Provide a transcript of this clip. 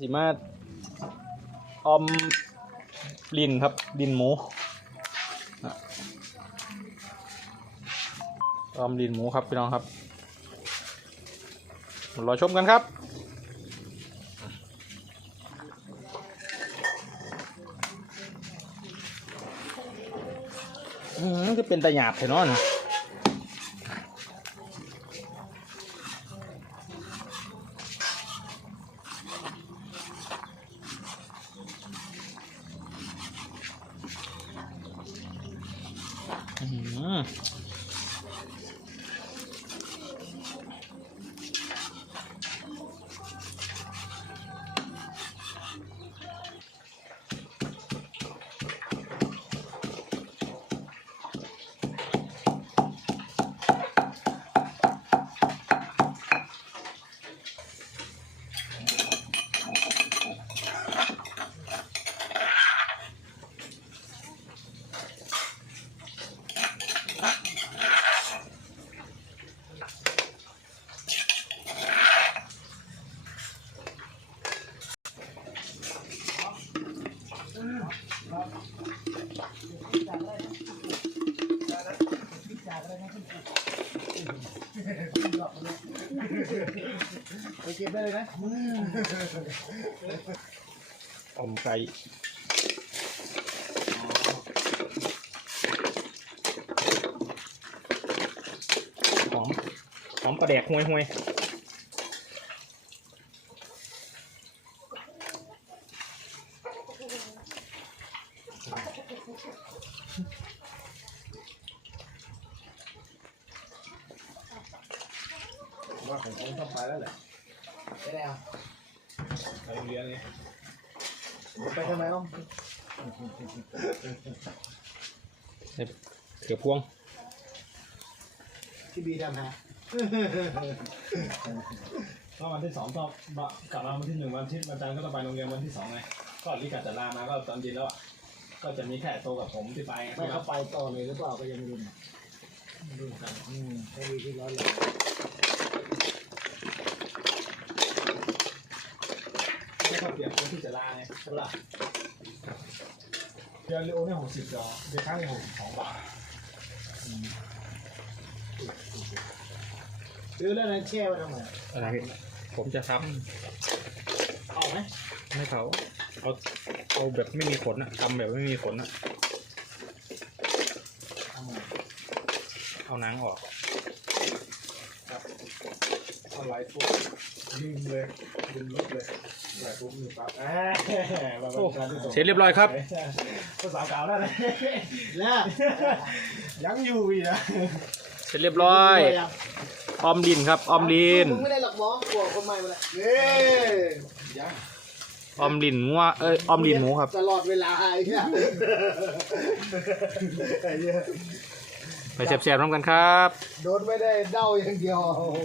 สิมาออมลินครับดินหมูนะออมลินหมูครับพี่น้องครับรอชมกันครับอืมจะเป็นตะหยาบเถอะเนาะ Mm. หืออมไก่หอมหอมปลาแดกห่วยห่วย ว่าผมคงต้องไปแล้วแหละไปแล้วไปโรงเรียนไงไปทำไมอ้อมเกือบพวงที่บีทำฮะก็วันที่สองก็บะกลับมาวันที่หนึ่งวันที่วันจันทร์ก็ต้องไปโรงเรียนวันที่สองไงก็รีบกลับจะลามาก็ตอนเย็นแล้วอะก็จะมีแค่โตกับผมที่ไปไม่เขาไปต่อเลยหรือเปล่าก็ยังไม่รู้นะดูกันอืมให้บีที่ร้อนเลย ไม่เขาเปลี่ยนคนที่จะลาไงใช่ปะล่ะเดือนเรโอเนี่ยหกสิบดอกเดือนครั้งเนี่ยหกสองบาทซื้อแล้วนะแช่ไว้ทำไมอะไรพี่ผมจะทเอาไหมำให้เขาเอาเอาแบบไม่มีขนอะทำแบบไม่มีขนอะทำไมเอาหนังออกอะ ไรปุ๊บลืมเลยลืมรถเลยอะไรปุ๊บลืมปั๊บอ่ามาบริการที่ส่งเสร็จเรียบร้อยครับ ภาษาเก่าได้เลยแล้วยังอยู่อีกนะเสร็จเรียบร้อยออมลินครับออมลินมึงไม่ได้หลอกมองกลัวคนใหม่มาแล้วเฮ้ยังออมลินงัวเอ้ยออมลินหมูครับ ตลอดเวลาไอ้เนี่ยไอ้เนี่ยไปแซ่บๆน้ำกันครับ โดนไม่ได้เด้าอย่างเดียวโอ้โห